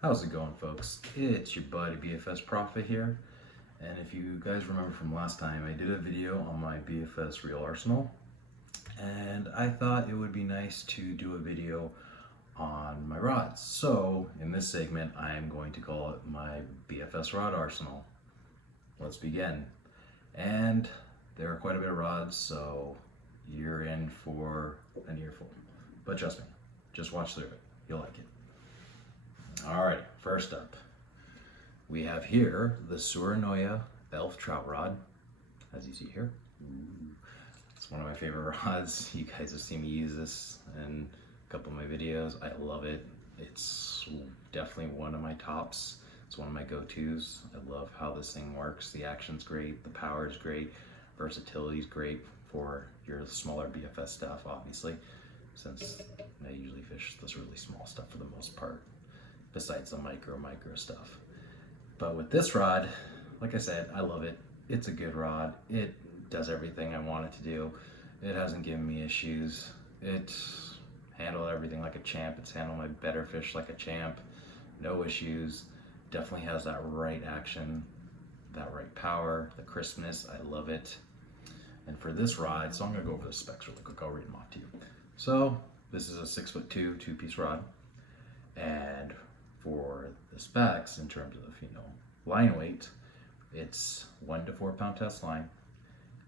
How's it going, folks? It's your buddy BFS Prophet here. And if you guys remember from last time, I did a video on my BFS Reel Arsenal. And I thought it would be nice to do a video on my rods. So in this segment, I am going to call it my BFS Rod Arsenal. Let's begin. And there are quite a bit of rods, so you're in for an earful. But trust me, just watch through it. You'll like it. Alright, first up, we have here the Soranoya Elf Trout Rod, as you see here. It's one of my favorite rods. You guys have seen me use this in a couple of my videos. I love it. It's definitely one of my tops. It's one of my go-tos. I love how this thing works. The action's great, the power is great, versatility is great for your smaller BFS stuff, obviously, since I usually fish this really small stuff for the most part, besides the micro stuff. But with this rod, like I said, I love it. It's a good rod. It does everything I want it to do. It hasn't given me issues. It handled everything like a champ. It's handled my better fish like a champ. No issues. Definitely has that right action, that right power, the crispness. I love it. And for this rod, so I'm gonna go over the specs really quick. I'll read them off to you. So this is a 6'2" two-piece rod. And for the specs, in terms of, line weight, it's 1 to 4 pound test line.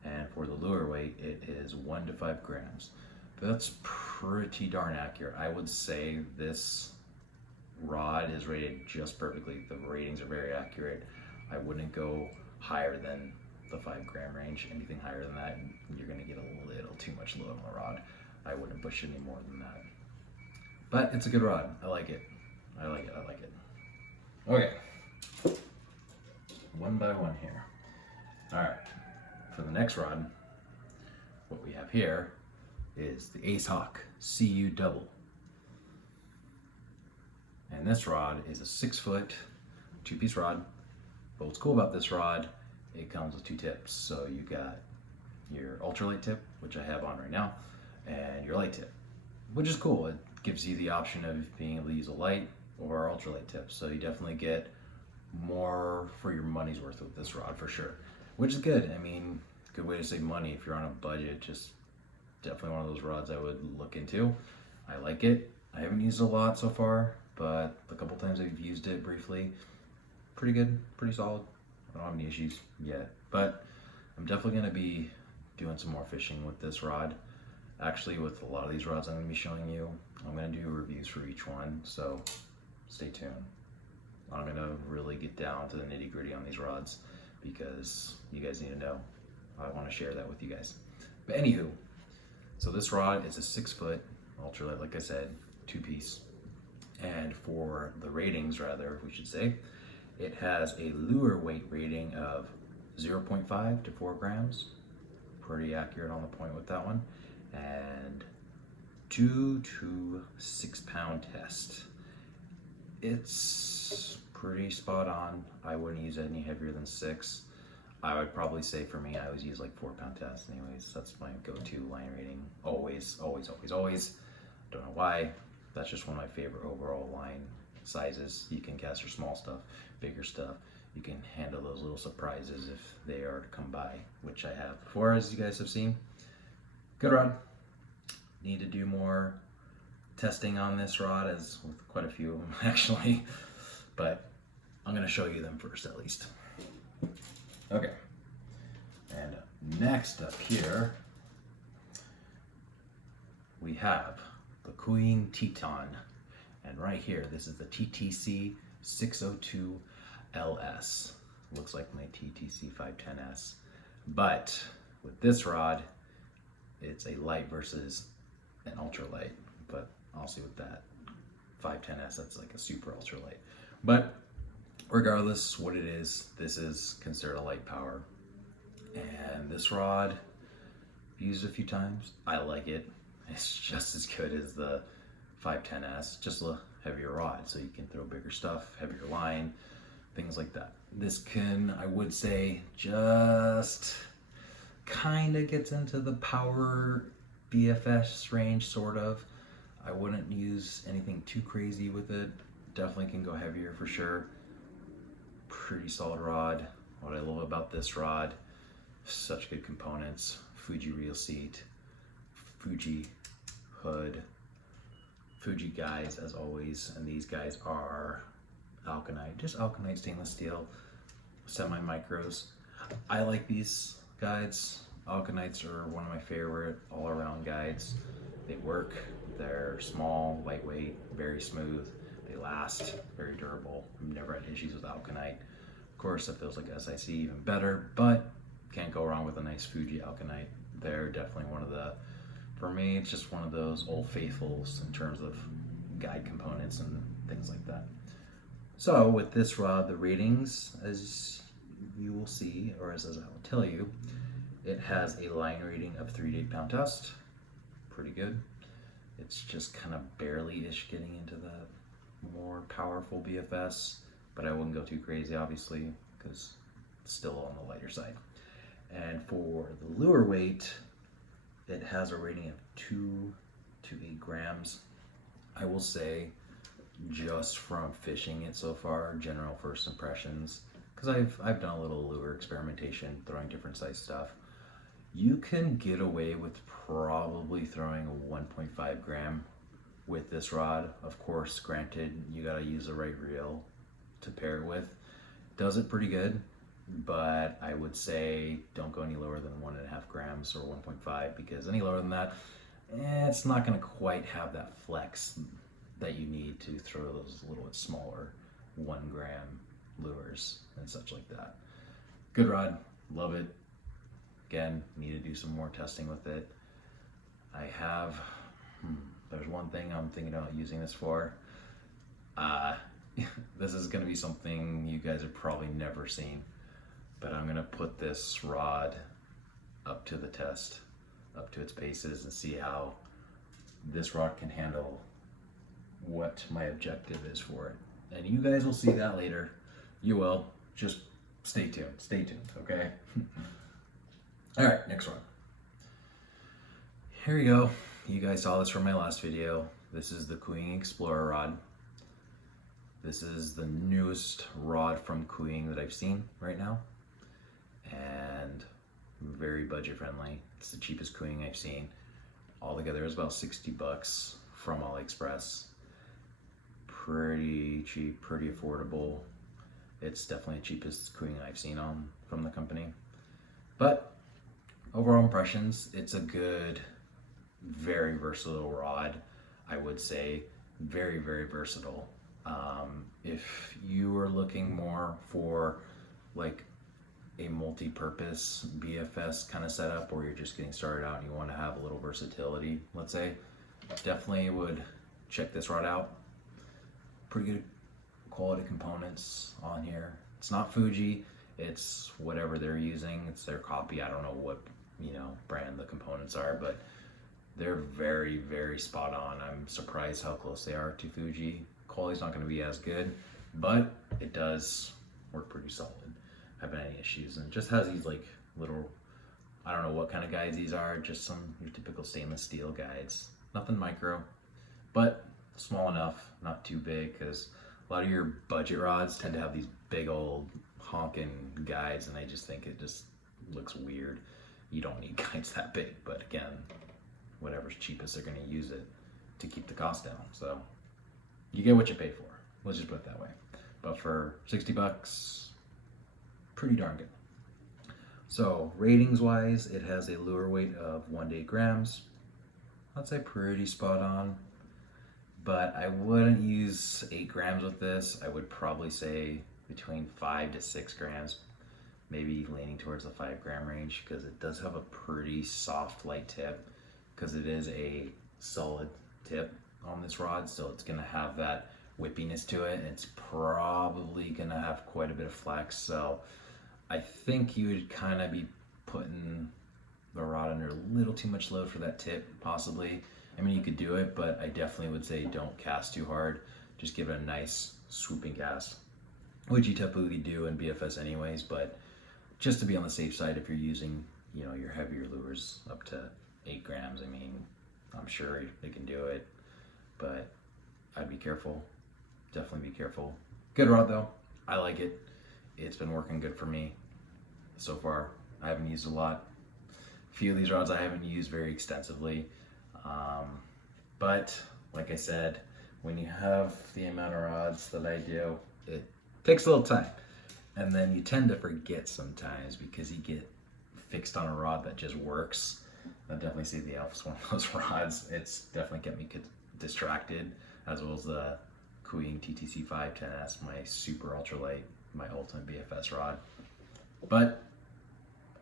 And for the lure weight, it is 1 to 5 grams. That's pretty darn accurate. I would say this rod is rated just perfectly. The ratings are very accurate. I wouldn't go higher than the 5 gram range. Anything higher than that, you're gonna get a little too much load on the rod. I wouldn't push any more than that. But it's a good rod. I like it. I like it. I like it. Okay. One by one here. All right. For the next rod, what we have here is the Ace Hawk CU Double. And this rod is a 6-foot, two-piece rod. But what's cool about this rod, it comes with 2 tips. So you got your ultralight tip, which I have on right now, and your light tip, which is cool. It gives you the option of being able to use a light or ultralight tip. So you definitely get more for your money's worth with this rod for sure, which is good. I mean, good way to save money if you're on a budget. Just definitely one of those rods I would look into. I like it. I haven't used it a lot so far, but the couple times I've used it briefly, pretty good, pretty solid. I don't have any issues yet, but I'm definitely going to be doing some more fishing with this rod. Actually, with a lot of these rods I'm going to be showing you, I'm going to do reviews for each one, so stay tuned. I'm going to really get down to the nitty-gritty on these rods because you guys need to know. I want to share that with you guys. But anywho, so this rod is a 6-foot ultralight, like I said, 2-piece. And for the ratings, rather, we should say, it has a lure weight rating of 0.5 to 4 grams. Pretty accurate on the point with that one. And 2 to 6 pound test. It's pretty spot on. I wouldn't use any heavier than 6. I would probably say for me, I always use like 4 pound test anyways. That's my go-to line rating. Always, always, always, always. Don't know why. That's just one of my favorite overall line sizes. You can cast your small stuff, bigger stuff. You can handle those little surprises if they are to come by, which I have before, as you guys have seen. Good rod. Need to do more testing on this rod, as with quite a few of them actually, but I'm going to show you them first at least. Okay, and next up here we have the Queen Teton, and right here this is the TTC 602 LS. Looks like my TTC 510S, but with this rod it's a light versus an ultralight, but I'll see with that 510S, that's like a super ultralight. But regardless what it is, this is considered a light power. And this rod, I've used it a few times. I like it. It's just as good as the 510S, just a heavier rod, so you can throw bigger stuff, heavier line, things like that. This can, I would say, just kind of gets into the power BFS range, sort of. I wouldn't use anything too crazy with it. definitely can go heavier for sure. Pretty solid rod. What I love about this rod, such good components. Fuji reel seat, Fuji hood, Fuji guides as always, and these guys are alkanite, just alkanite stainless steel, semi-micros. I like these guides. Alkanites are one of my favorite all-around guides. They work, they're small, lightweight, very smooth, they last, very durable. I've never had issues with alkanite. Of course, if feels like SIC, even better, but can't go wrong with a nice Fuji alkanite. They're definitely one of the, for me, it's just one of those old faithfuls in terms of guide components and things like that. So with this rod, the ratings, as you will see, or as I will tell you, it has a line rating of 3 to 8 pound test. Pretty good. It's just kind of barely-ish getting into the more powerful BFS, but I wouldn't go too crazy, obviously, because it's still on the lighter side. And for the lure weight, it has a rating of 2 to 8 grams. I will say, just from fishing it so far, general first impressions, because I've done a little lure experimentation, throwing different size stuff. You can get away with probably throwing a 1.5 gram with this rod. Of course, granted, you gotta use the right reel to pair it with. Does it pretty good, but I would say don't go any lower than 1.5 grams or 1.5, because any lower than that, it's not gonna quite have that flex that you need to throw those little bit smaller 1 gram lures and such like that. Good rod, love it. Again, need to do some more testing with it. I have, there's one thing I'm thinking about using this for. This is gonna be something you guys have probably never seen, but I'm gonna put this rod up to the test, up to its paces, and see how this rod can handle what my objective is for it. And you guys will see that later. You will. Just stay tuned, okay? All right, next one. Here we go. You guys saw this from my last video. This is the Kuing Explorer rod. This is the newest rod from Kuing that I've seen right now, and very budget friendly. It's the cheapest Kuing I've seen. Altogether, it's about 60 bucks from AliExpress. Pretty cheap, pretty affordable. It's definitely the cheapest Kuing I've seen from the company. But overall impressions, it's a good, very versatile rod. I would say very, very versatile. If you are looking more for like a multi-purpose BFS kind of setup, or you're just getting started out and you want to have a little versatility, let's say, definitely would check this rod out. Pretty good quality components on here. It's not Fuji, it's whatever they're using. It's their copy. I don't know what, brand the components are, but they're very, very spot on. I'm surprised how close they are to Fuji. Quality's not going to be as good, but it does work pretty solid. Haven't had any issues, and it just has these like little, I don't know what kind of guides these are, just some your typical stainless steel guides. Nothing micro, but small enough, not too big, because a lot of your budget rods tend to have these big old honking guides, and I just think it just looks weird. You don't need guides that big, but again, whatever's cheapest, they're going to use it to keep the cost down. So you get what you pay for. Let's just put it that way. But for 60 bucks, pretty darn good. So ratings wise, it has a lure weight of 1 to 8 grams. I'd say pretty spot on, but I wouldn't use 8 grams with this. I would probably say between 5 to 6 grams, maybe leaning towards the 5 gram range, because it does have a pretty soft, light tip, because it is a solid tip on this rod, so it's gonna have that whippiness to it, and it's probably gonna have quite a bit of flex. So I think you would kind of be putting the rod under a little too much load for that tip, possibly. I mean, you could do it, but I definitely would say don't cast too hard. Just give it a nice swooping cast, which you typically do in BFS anyways, but just to be on the safe side, if you're using, your heavier lures up to 8 grams, I mean, I'm sure they can do it, but I'd be careful. definitely be careful. Good rod though. I like it. It's been working good for me so far. I haven't used a lot. A few of these rods I haven't used very extensively. But like I said, when you have the amount of rods that I do, it takes a little time. And then you tend to forget sometimes because you get fixed on a rod that just works. I definitely see the Alpha's one of those rods. It's definitely kept me distracted, as well as the Kuing TTC 510S, my super ultralight, my ultimate BFS rod. But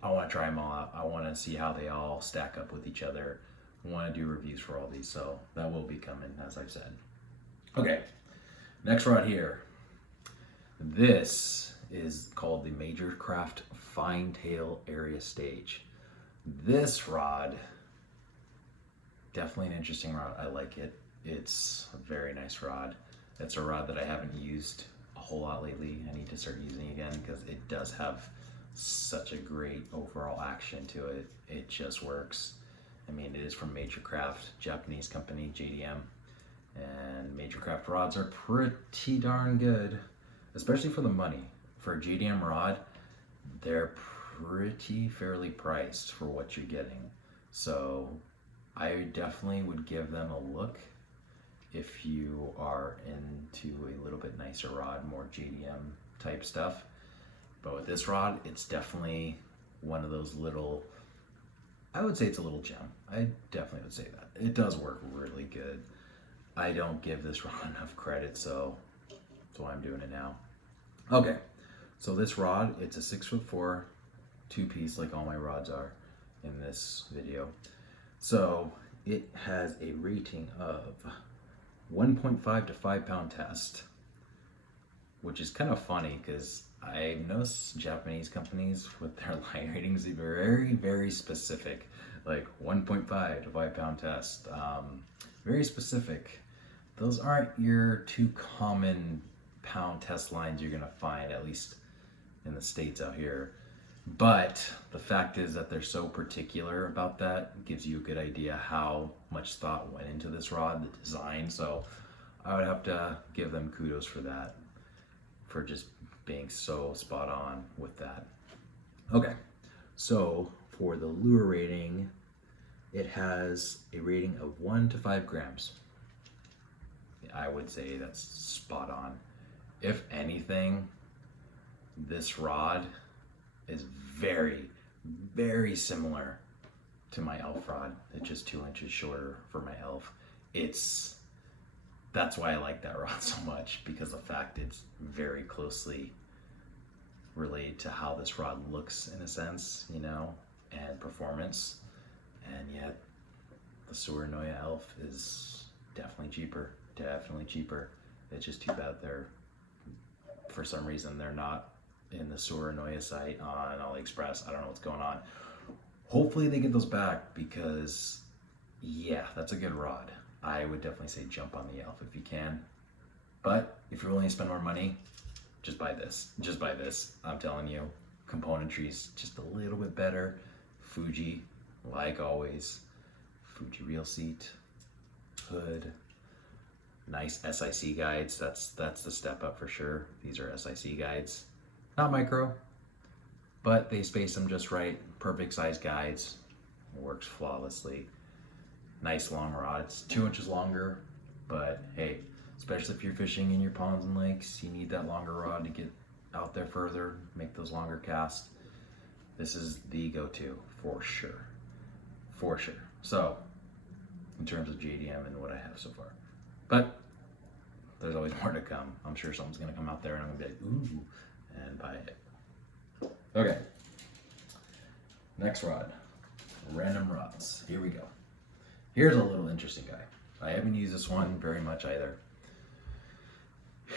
I want to try them all out. I want to see how they all stack up with each other. I want to do reviews for all these, so that will be coming, as I've said. Okay, next rod here. This is called the Major Craft Fine Tail Area Stage. This rod, definitely an interesting rod. I like it. It's a very nice rod. It's a rod that I haven't used a whole lot lately. I need to start using it again because it does have such a great overall action to it. It just works. I mean, it is from Major Craft, Japanese company, JDM. And Major Craft rods are pretty darn good, especially for the money. For a JDM rod, they're pretty fairly priced for what you're getting. So I definitely would give them a look if you are into a little bit nicer rod, more JDM type stuff. But with this rod, it's definitely one of those little, I would say it's a little gem. I definitely would say that. It does work really good. I don't give this rod enough credit, so that's why I'm doing it now. Okay, so this rod, it's a 6'4" two-piece, like all my rods are in this video. So it has a rating of 1.5 to 5 pound test, which is kind of funny because I noticed Japanese companies with their line ratings, they're very, very specific, like 1.5 to 5 pound test. Very specific. Those aren't your too common pound test lines you're gonna find, at least in the States out here. But the fact is that they're so particular about that, gives you a good idea how much thought went into this rod, the design. So I would have to give them kudos for that, for just being so spot on with that. Okay, so for the lure rating, it has a rating of 1 to 5 grams. I would say that's spot on. If anything, this rod is very, very similar to my elf rod. It's just 2 inches shorter for my elf. That's why I like that rod so much, because the fact it's very closely related to how this rod looks in a sense, you know, and performance. And yet the Soranoya elf is definitely cheaper, definitely cheaper. It's just too bad for some reason they're not in the Soranoya site on AliExpress. I don't know what's going on. Hopefully they get those back, because yeah, that's a good rod. I would definitely say jump on the elf if you can. But if you're willing to spend more money, just buy this. Just buy this. I'm telling you, componentry's just a little bit better. Fuji, like always. Fuji reel seat, hood, nice SIC guides. That's the step up for sure. These are SIC guides. Not micro, but they space them just right. Perfect size guides. It works flawlessly. Nice long rod. It's 2 inches longer, but hey, especially if you're fishing in your ponds and lakes, you need that longer rod to get out there further, make those longer casts. This is the go-to for sure. For sure. So, in terms of JDM and what I have so far. But there's always more to come. I'm sure something's gonna come out there and I'm gonna be like, ooh, and buy it. Okay. Next rod. Random rods. Here we go. Here's a little interesting guy. I haven't used this one very much either.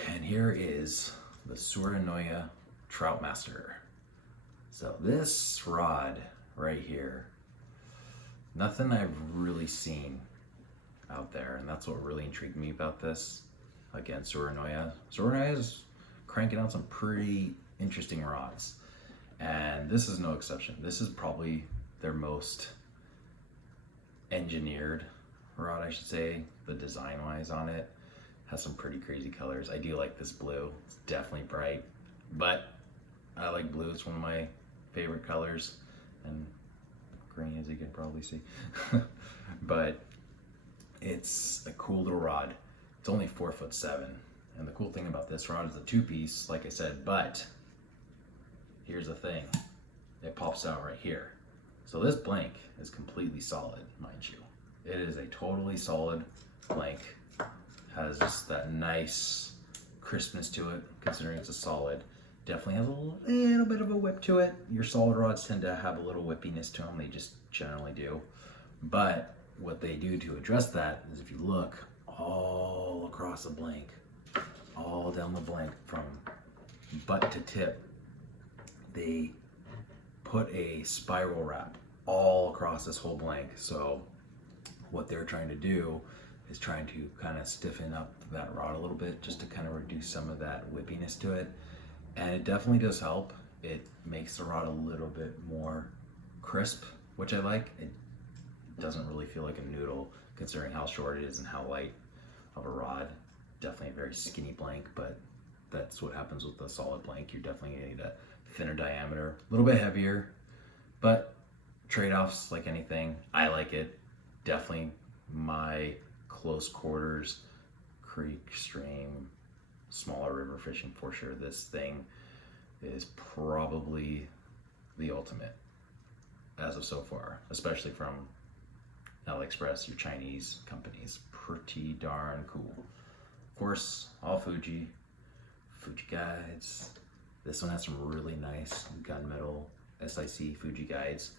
And here is the Soranoya Troutmaster. So this rod right here, nothing I've really seen out there, and that's what really intrigued me about this. Again, Soranoya. Soranoya is cranking out some pretty interesting rods, and this is no exception. This is probably their most engineered rod, I should say, the design wise on it. Has some pretty crazy colors. I do like this blue. It's definitely bright, but I like blue. It's one of my favorite colors, and green, as you can probably see. But it's a cool little rod. It's only 4'7", and the cool thing about this rod is the two-piece, like I said. But here's the thing: it pops out right here. So this blank is completely solid, mind you. It is a totally solid blank. Has just that nice crispness to it, considering it's a solid. Definitely has a little bit of a whip to it. Your solid rods tend to have a little whippiness to them. They just generally do. But what they do to address that is, if you look all across the blank, all down the blank from butt to tip, they put a spiral wrap all across this whole blank. So what they're trying to do is trying to kind of stiffen up that rod a little bit, just to kind of reduce some of that whippiness to it. And it definitely does help. It makes the rod a little bit more crisp, which I like. It doesn't really feel like a noodle, considering how short it is and how light of a rod. Definitely a very skinny blank, but that's what happens with the solid blank. You're definitely gonna need a thinner diameter, a little bit heavier, but trade-offs like anything. I like it. Definitely my close quarters, creek, stream, smaller river fishing for sure. This thing is probably the ultimate as of so far, especially from AliExpress, your Chinese companies. Pretty darn cool. Of course, all Fuji guides. This one has some really nice gunmetal SIC Fuji guides.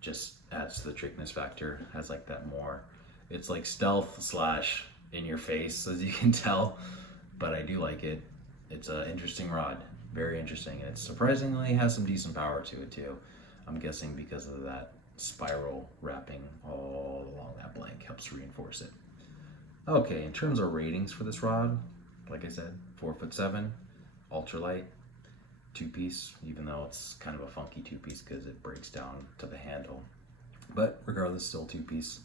Just adds to the trickiness factor. Has like that more, it's like stealth slash in your face, as you can tell, but I do like it. It's an interesting rod, very interesting, and it surprisingly has some decent power to it too. I'm guessing because of that spiral wrapping all along that blank helps reinforce it. Okay, in terms of ratings for this rod, like I said, 4'7", ultralight, two-piece, even though it's kind of a funky two-piece because it breaks down to the handle. But regardless, still two-piece.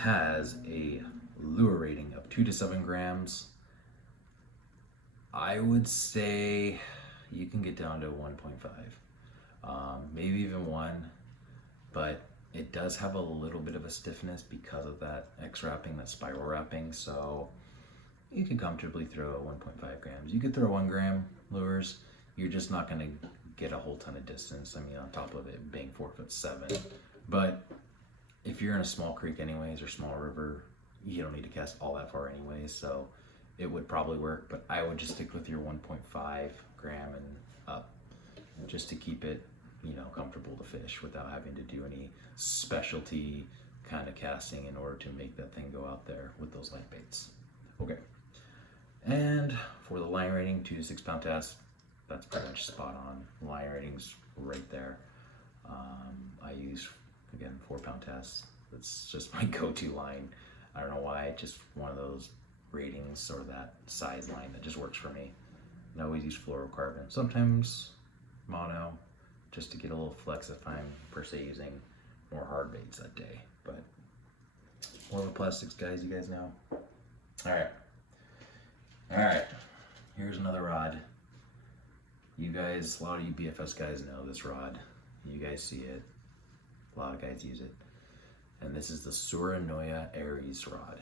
Has a lure rating of 2 to 7 grams. I would say you can get down to 1.5, maybe even 1, but it does have a little bit of a stiffness because of that X wrapping, that spiral wrapping. So you can comfortably throw 1.5 grams. You could throw 1 gram lures. You're just not going to get a whole ton of distance. I mean, on top of it being 4'7", but if you're in a small creek anyways, or small river, you don't need to cast all that far anyways, so it would probably work. But I would just stick with your 1.5 gram and up, just to keep it, you know, comfortable to fish without having to do any specialty kind of casting in order to make that thing go out there with those light baits. Okay, and for the line rating, 2 to 6 pound test, that's pretty much spot on. Line rating's right there. I use, again, 4 pound tests. That's just my go-to line. I don't know why, just one of those ratings or that size line that just works for me. I always use fluorocarbon, sometimes mono, just to get a little flex if I'm per se using more hard baits that day. But more of the plastics, guys, you guys know. All right, here's another rod. You guys, a lot of you BFS guys know this rod. You guys see it. A lot of guys use it. And this is the Soranoya Aries rod.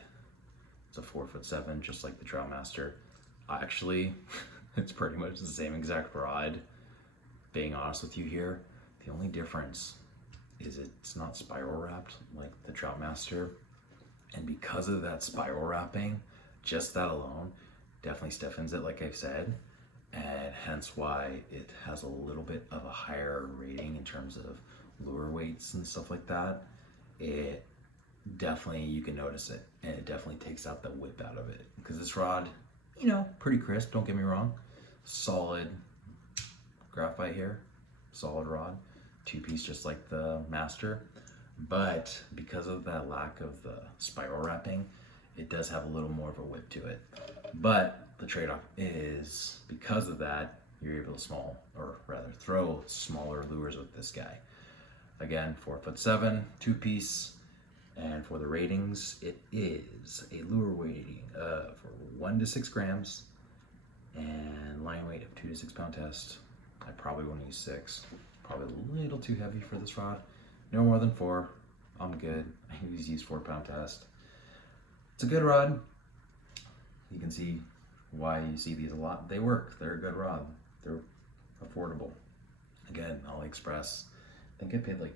It's a 4'7", just like the Troutmaster. Actually, it's pretty much the same exact rod. Being honest with you here, the only difference is it's not spiral wrapped like the Troutmaster. And because of that spiral wrapping, just that alone definitely stiffens it, like I said. And hence why it has a little bit of a higher rating in terms of lure weights and stuff like that. It definitely, you can notice it, and it definitely takes out the whip out of it. Because this rod, you know, pretty crisp, don't get me wrong. Solid graphite here, solid rod, two-piece just like the Master. But because of that lack of the spiral wrapping, it does have a little more of a whip to it. But the trade-off is, because of that, you're able to throw smaller lures with this guy. Again, 4'7", two-piece, And for the ratings, it is a lure weighting of 1 to 6 grams and line weight of 2 to 6 pound test. I probably won't use 6. Probably a little too heavy for this rod. No more than 4. I'm good. I always use 4 pound test. It's a good rod. You can see why you see these a lot. They work. They're a good rod. They're affordable. Again, AliExpress. I think I paid like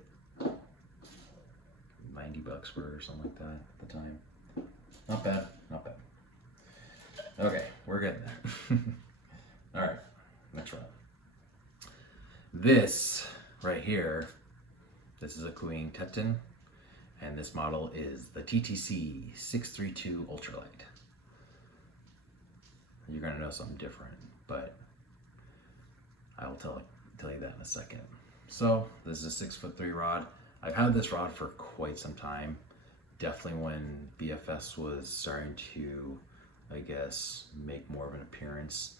$90 for it or something like that at the time. Not bad, not bad. Okay, we're getting there. All right, next rod. This right here, this is a Kuing teton, and this model is the TTC 632 Ultralight. You're gonna know something different, but I will tell you that in a second. So this is a 6'3" rod. I've had this rod for quite some time. Definitely when BFS was starting to, I guess, make more of an appearance.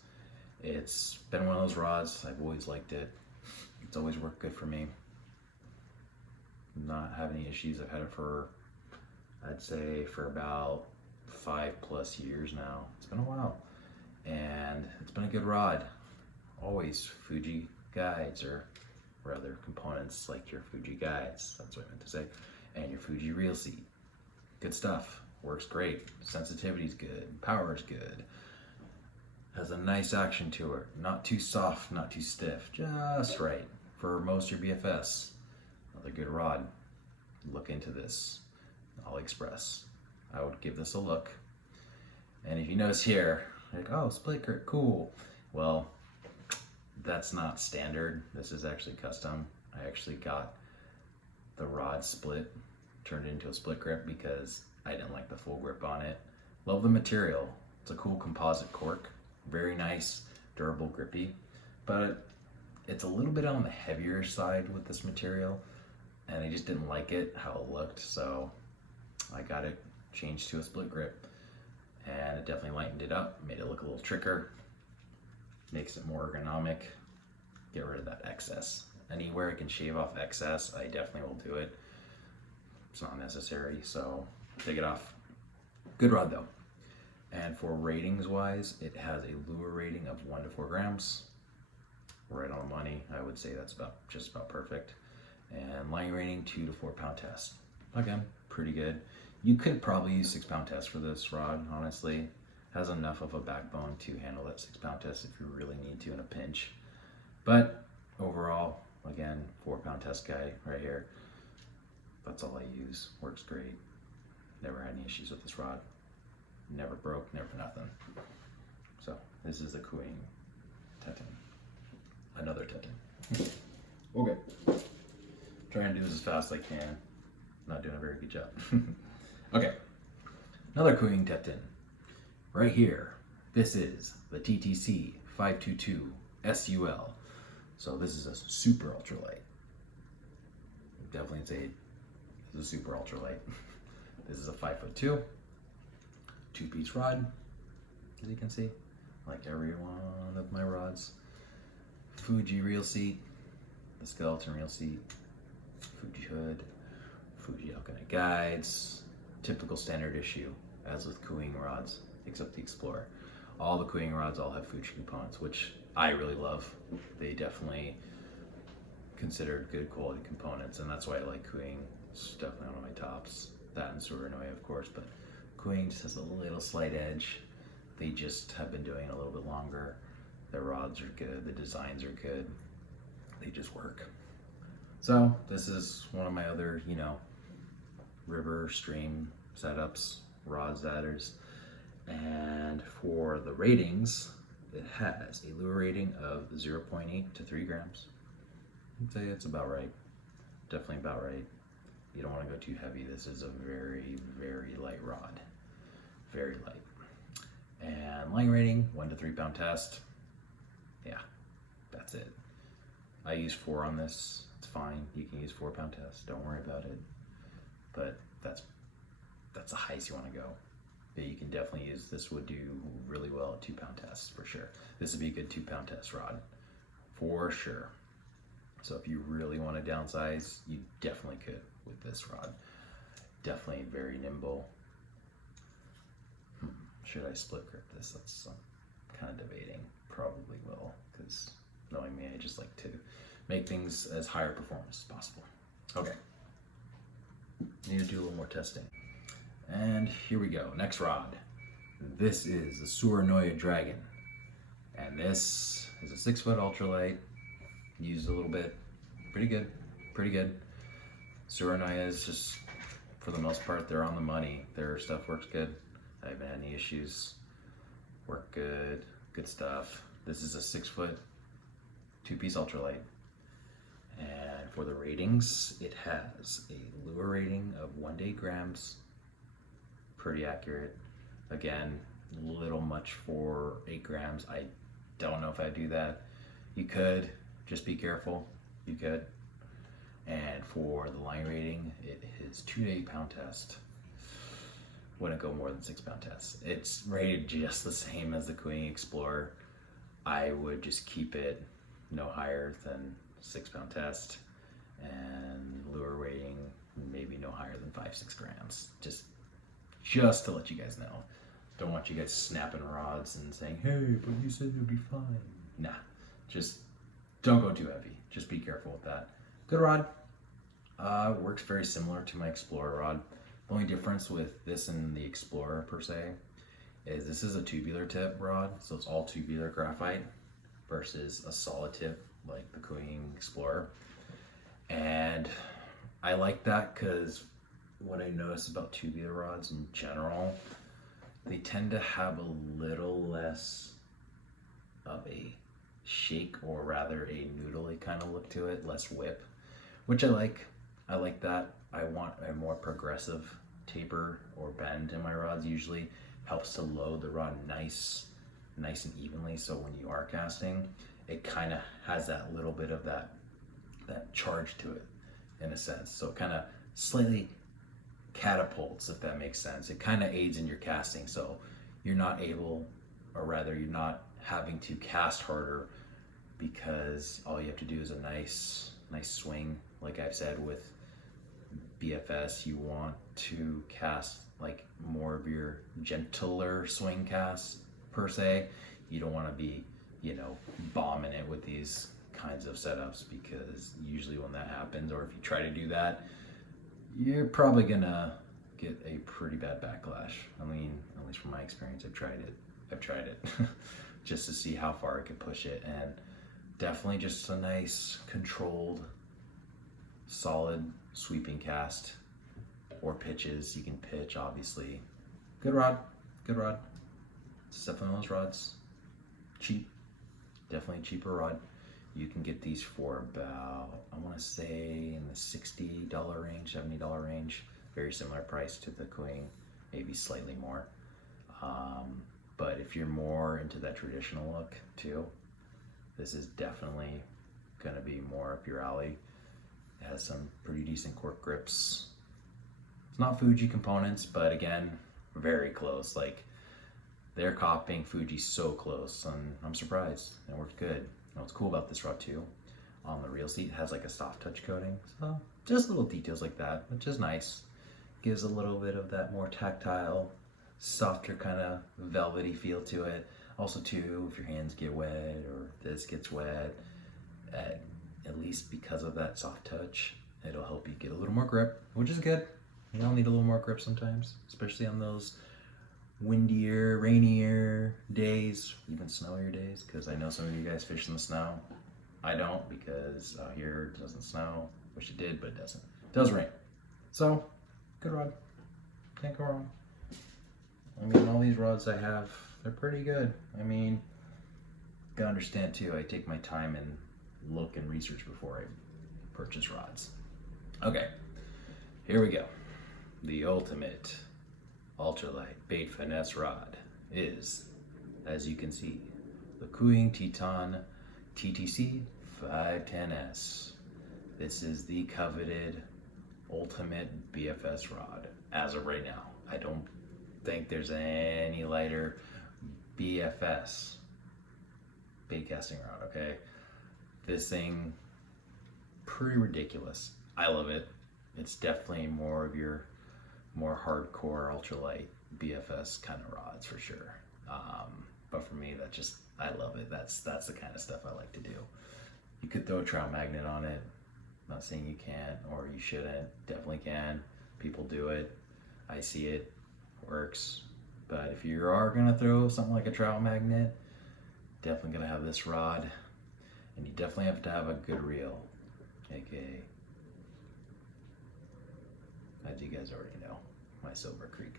It's been one of those rods. I've always liked it. It's always worked good for me. Not have any issues. I've had it for, I'd say, for about 5+ years now. It's been a while. And it's been a good rod. Always Fuji guides, or other components like your Fuji guides, that's what I meant to say, and your Fuji reel seat. Good stuff. Works great. Sensitivity's good. Power's good. Has a nice action to it. Not too soft, not too stiff. Just right for most of your BFS. Another good rod. Look into this. AliExpress. I would give this a look. And if you notice here, like, oh, split grip, cool. Well, that's not standard. This is actually custom. I actually got the rod split, turned it into a split grip because I didn't like the full grip on it. Love the material. It's a cool composite cork. Very nice, durable, grippy. But it's a little bit on the heavier side with this material, and I just didn't like it, how it looked. So I got it changed to a split grip, and it definitely lightened it up, made it look a little tricker. Makes it more ergonomic. Get rid of that excess. Anywhere I can shave off excess, I definitely will do it. It's not necessary, so take it off. Good rod though. And for ratings wise, it has a lure rating of 1 to 4 grams. Right on the money. I would say that's just about perfect. And line rating 2 to 4 pound test. Again, pretty good. You could probably use 6 pound test for this rod, honestly. Has enough of a backbone to handle that 6 pound test if you really need to in a pinch. But overall, again, 4 pound test guy right here. That's all I use. Works great. Never had any issues with this rod. Never broke, never nothing. So this is the Kuing teton. Another teton. Okay. Trying to do this as fast as I can. Not doing a very good job. Okay. Another Kuing teton. Right here, this is the TTC 522 SUL. So this is a super ultralight. Definitely say this is a super ultralight. This is a 5'2", 2-piece rod, as you can see, like every one of my rods. Fuji reel seat, the skeleton reel seat, Fuji hood, Fuji Alkanet guides, typical standard issue, as with Kuing rods, except the Explorer. All the Kuing rods all have Fuji components, which I really love. They definitely considered good quality components, and that's why I like Kuing. It's definitely one of my tops. That and Soranoya, of course, but Kuing just has a little slight edge. They just have been doing it a little bit longer. Their rods are good, the designs are good. They just work. So this is one of my other, river stream setups, rods that is. And for the ratings, it has a lure rating of 0.8 to 3 grams. I'd say it's about right. Definitely about right. You don't want to go too heavy. This is a very, very light rod. Very light. And line rating, 1 to 3 pound test. Yeah, that's it. I use 4 on this. It's fine. You can use 4 pound test. Don't worry about it. But that's the highest you want to go. But you can definitely use, this would do really well at 2 pound tests for sure. This would be a good 2 pound test rod for sure. So if you really want to downsize, you definitely could with this rod. definitely very nimble. Should I split grip this? That's kind of debating. Probably will, because knowing me, I just like to make things as higher performance as possible. Okay, need to do a little more testing. And here we go, next rod. This is the Soranoya Dragon. And this is a 6-foot ultralight. Used a little bit, pretty good, pretty good. Soranoya is just, for the most part, they're on the money. Their stuff works good. I haven't had any issues. Work good, good stuff. This is a 6-foot, 2-piece ultralight. And for the ratings, it has a lure rating of 1 to 8 grams. Pretty accurate. Again, a little much for 8 grams. I don't know if I do that. You could, just be careful. You could. And for the line rating, it is 2 to 8 pound test. Wouldn't go more than 6 pound test. It's rated just the same as the Queen Explorer. I would just keep it no higher than 6 pound test, and lure weighting maybe no higher than 5-6 grams. Just to let you guys know. Don't want you guys snapping rods and saying, hey, but you said it would be fine. Nah, just don't go too heavy. Just be careful with that. Good rod. Works very similar to my Explorer rod. The only difference with this and the Explorer per se is this is a tubular tip rod, so it's all tubular graphite versus a solid tip like the Queen Explorer. And I like that because what I notice about tubular rods in general, they tend to have a little less of a shake, or rather a noodly kind of look to it, less whip, which I like. I like that. I want a more progressive taper or bend in my rods. Usually helps to load the rod nice and evenly, so when you are casting, it kind of has that little bit of that charge to it in a sense. So it kind of slightly catapults, if that makes sense. It kind of aids in your casting, so you're not able, or rather you're not having to cast harder, because all you have to do is a nice swing. Like I've said with BFS, you want to cast like more of your gentler swing casts per se. You don't want to be, bombing it with these kinds of setups, because usually when that happens, or if you try to do that, you're probably gonna get a pretty bad backlash. I mean, at least from my experience, I've tried it just to see how far I could push it, and definitely just a nice controlled solid sweeping cast, or pitches. You can pitch, obviously. Good rod. It's definitely one of those rods. Cheap, definitely a cheaper rod. You can get these for about, I want to say in the $60 range, $70 range. Very similar price to the Queen, maybe slightly more. But if you're more into that traditional look too, this is definitely gonna be more up your alley. It has some pretty decent cork grips. It's not Fuji components, but again, very close. Like, they're copying Fuji so close, and I'm surprised. It worked good. You know what's cool about this rod too? On the reel seat, it has like a soft touch coating. So just little details like that, which is nice. Gives a little bit of that more tactile, softer kind of velvety feel to it. Also too, if your hands get wet or this gets wet, at least because of that soft touch, it'll help you get a little more grip, which is good. You all need a little more grip sometimes, especially on those windier, rainier days, even snowier days, because I know some of you guys fish in the snow. I don't, because out here it doesn't snow. Wish it did, but it doesn't. It does rain. So, good rod. Can't go wrong. I mean, all these rods I have, they're pretty good. I mean, gotta understand too, I take my time and look and research before I purchase rods. Okay, here we go. The ultimate ultralight bait finesse rod is, as you can see, the Kuing Teton TTC 510S. This is the coveted ultimate BFS rod as of right now. I don't think there's any lighter BFS bait casting rod, okay? This thing, pretty ridiculous. I love it. It's definitely more of your more hardcore ultralight BFS kind of rods for sure. But for me, I love it. That's the kind of stuff I like to do. You could throw a trout magnet on it. I'm not saying you can't or you shouldn't. Definitely can. People do it. I see it. Works. But if you are gonna throw something like a trout magnet, definitely gonna have this rod, and you definitely have to have a good reel, aka, as you guys already know, my Silver Creek.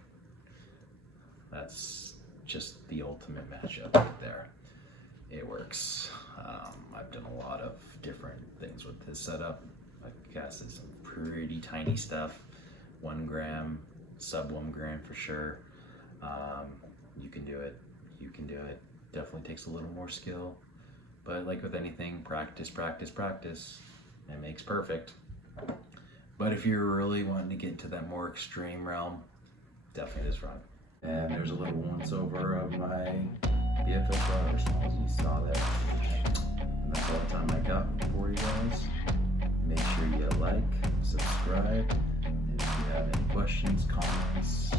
That's just the ultimate matchup right there. It works. I've done a lot of different things with this setup. I've casted some pretty tiny stuff, 1 gram, sub 1 gram for sure. You can do it. You can do it. Definitely takes a little more skill, but like with anything, practice, practice, practice. It makes perfect. But if you're really wanting to get into that more extreme realm, definitely this rod. And there's a little once over of my BFS Rods Arsenal. You saw that. And that's all the time I got for you guys. Make sure you like, subscribe. If you have any questions, comments,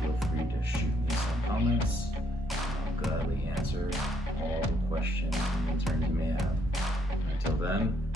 feel free to shoot me some comments. I'll gladly answer all the questions and concerns you may have. Until then,